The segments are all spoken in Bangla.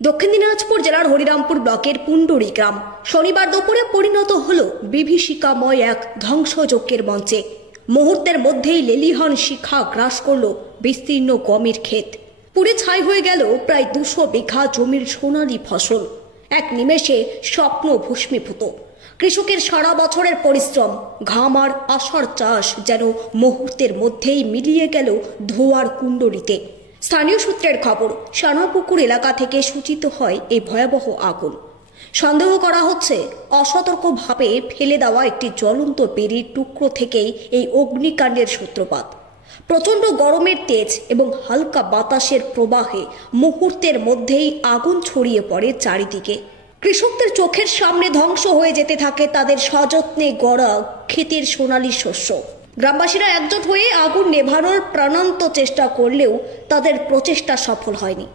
দক্ষিণ দিনাজপুর জেলার হরিরামপুর ব্লকের পুন্ডুরি গ্রাম শনিবার দুপুরে পরিণত হল বিভীষিকাময় এক ধ্বংসযজ্ঞের মঞ্চে। মুহূর্তের মধ্যেই লেলিহান শিখা গ্রাস করল বিস্তীর্ণ গমের ক্ষেত। পুড়ে ছাই হয়ে গেল প্রায় 200 বিঘা জমির সোনালী ফসল। এক নিমেষে স্বপ্ন ভস্মীভূত। কৃষকের সারা বছরের পরিশ্রম, ঘাম আর আশার চাষ যেন মুহূর্তের মধ্যেই মিলিয়ে গেল ধোঁয়ার কুণ্ডলিতে। স্থানীয় সূত্রের খবর, সানাপুকুর এলাকা থেকে সূচিত হয় এই ভয়াবহ আগুন। সন্দেহ করা হচ্ছে অসতর্কভাবে ফেলে দেওয়া একটি জ্বলন্ত বেড়ির টুকরো থেকেই এই অগ্নিকাণ্ডের সূত্রপাত। প্রচণ্ড গরমের তেজ এবং হালকা বাতাসের প্রবাহে মুহূর্তের মধ্যেই আগুন ছড়িয়ে পড়ে চারিদিকে। কৃষকদের চোখের সামনে ধ্বংস হয়ে যেতে থাকে তাদের সযত্নে গড়া ক্ষেতের সোনালী শস্য। গ্রামবাসীরা একজোট হয়ে আগুন নেভানোর প্রাণান্ত চেষ্টা করলেও তাদের প্রচেষ্টা সফল হয়নি।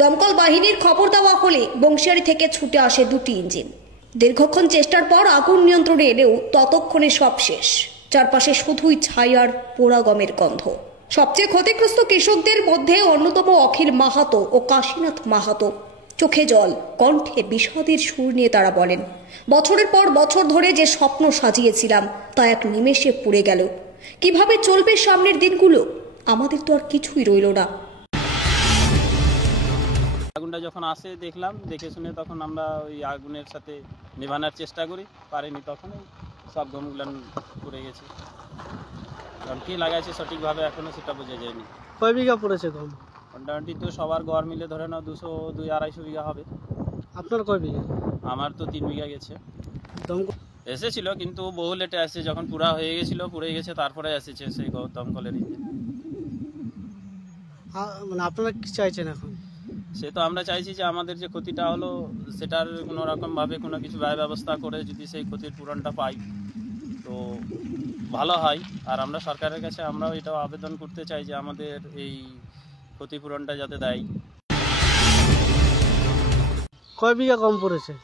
দমকল বাহিনীর খবর দেওয়া হলে বংশিয়ারি থেকে ছুটে আসে 2টি ইঞ্জিন। দীর্ঘক্ষণ চেষ্টার পর আগুন নিয়ন্ত্রণে এলেও ততক্ষণে সব শেষ। চারপাশে শুধুই ছাই আর পোড়া গমের গন্ধ। সবচেয়ে ক্ষতিগ্রস্ত কৃষকদের মধ্যে অন্যতম অখিল মাহাতো ও কাশীনাথ মাহাতো। চোখে জল, কণ্ঠে বিষাদের সুর নিয়ে তারা বলেন, বছরের পর বছর ধরে যে স্বপ্ন সাজিয়েছিলাম তা এক নিমেষে পুড়ে গেল। কিভাবে চলবে সামনের দিনগুলো? আমাদের তো আর কিছুই রইল না। আগুনটা যখন আসে দেখলাম, দেখে শুনে তখন আমরা ওই আগুনের সাথে নেভানোর চেষ্টা করি, পারিনি। তখন সব গমগুলো পুড়ে গেছে। কারণ কি লাগাইছে সঠিকভাবে এখনো সেটা বোঝা যায়নি। কয় বিঘা পড়েছে গম? মোটামুটি তো সবার গড় মিলে ধরে নাও 200-250 বিঘা হবে। আপনার কয় বিঘা? আমার তো 3 বিঘা গেছে। এসেছিল কিন্তু বহু লেটে আসছে, যখন পুরা হয়ে গেছিল, পুড়ে গেছে, তারপরে এসেছে সেই দমকলের ইঞ্জিন। মানে আপনারা কি চাইছেন এখন? সে তো আমরা চাইছি যে আমাদের যে ক্ষতিটা হলো সেটার কোনো রকমভাবে কোনো কিছু ব্যয় ব্যবস্থা করে যদি সেই ক্ষতির পূরণটা পাই তো ভালো হয়। আর আমরা সরকারের কাছে আমরাও এটাও আবেদন করতে চাই যে আমাদের এই ক্ষতিপূরণটা যাতে দেয়। কয় বিঘা গম পড়েছে?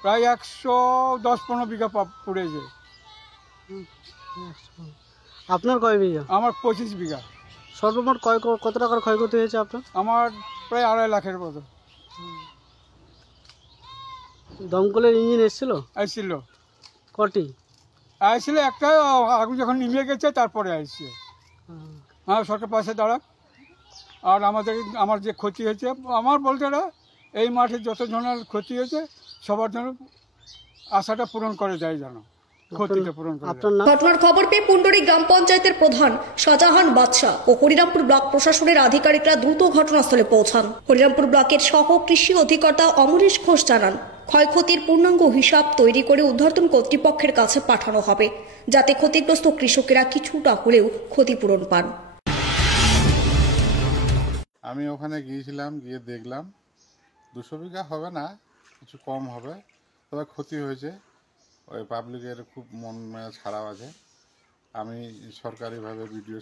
প্রায় 110-15 বিঘা পড়েছে। আপনার কয় বিঘা? আমার 25 বিঘা। সর্বমোট কত টাকার ক্ষয়ক্ষতি হয়েছে আপনার? আমার প্রায় 2.5 লাখের মতো। দমকলের ইঞ্জিন এসেছিল? আসছিল। কটি? আসছিল একটা, আগুন যখন নিভে গেছে তারপরে আসছে। হ্যাঁ, সরকার পাশে দাঁড়াক। আর আমার যে ক্ষতি হয়েছে, আমার বলতে এই মাঠে যত জনের ক্ষতি হয়েছে সবার জন্য আশাটা পূরণ করে দেয়, জানো ক্ষতিটা পূরণ করে। ঘটনার খবর পেয়ে পুন্ডুরি গ্রাম পঞ্চায়েতের প্রধান শাহজাহান বাদশা ও হরিরামপুর ব্লক প্রশাসনের আধিকারিকরা দ্রুত ঘটনাস্থলে পৌঁছান। হরিরামপুর ব্লকের সহ কৃষি অধিকর্তা অমরেশ ঘোষ জানান, ক্ষয়ক্ষতির পূর্ণাঙ্গ হিসাব তৈরি করে ঊর্ধ্বতন কর্তৃপক্ষের কাছে পাঠানো হবে, যাতে ক্ষতিগ্রস্ত কৃষকেরা কিছুটা হলেও ক্ষতিপূরণ পান। আমি ওখানে গিয়েছিলাম, গিয়ে দেখলাম 200 বিঘা হবে না, কিছু কম হবে, তবে ক্ষতি হয়েছে। ওই পাবলিকের খুব মন খারাপ আছে। আমি সরকারিভাবে বিডিও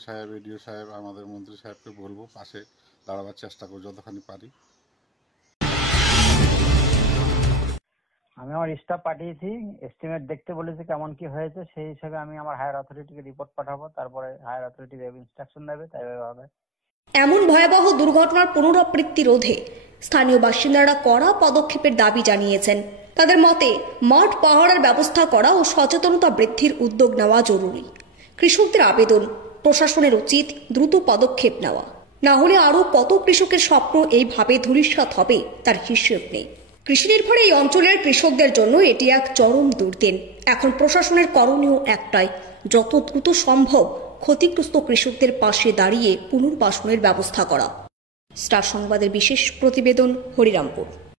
সাহেব আমাদের মন্ত্রী সাহেবকে বলবো পাশে দাঁড়াবার চেষ্টা করব যতখানি পারি। আমি আমার স্টাফ পাঠিয়েছি, এস্টিমেট দেখতে বলেছে কেমন কি হয়েছে, সেই হিসাবে আমি আমার হায়ার অথরিটিকে রিপোর্ট পাঠাবো, তারপরে হায়ার অথরিটি ইনস্ট্রাকশন দেবে, তাই হবে। এমন ভয়াবহ দুর্ঘটনার পুনরাবৃত্তি রোধে স্থানীয় বাসিন্দারা কড়া পদক্ষেপের দাবি জানিয়েছেন। তাদের মতে মাঠ পাহারার ব্যবস্থা করা ও সচেতনতা বৃদ্ধির উদ্যোগ নেওয়া জরুরি। কৃষকদের আবেদন, প্রশাসনের উচিত দ্রুত পদক্ষেপ নেওয়া, না হলে আরও কত কৃষকের স্বপ্ন এইভাবে ধূলিসাৎ হবে তার হিসেব নেই। কৃষি নির্ভর এই অঞ্চলের কৃষকদের জন্য এটি এক চরম দুর্দিন। এখন প্রশাসনের করণীয় একটাই, যত দ্রুত সম্ভব ক্ষতিগ্রস্ত কৃষকদের পাশে দাঁড়িয়ে পুনর্বাসনের ব্যবস্থা করা। স্টার সংবাদের বিশেষ প্রতিবেদন, হরিরামপুর।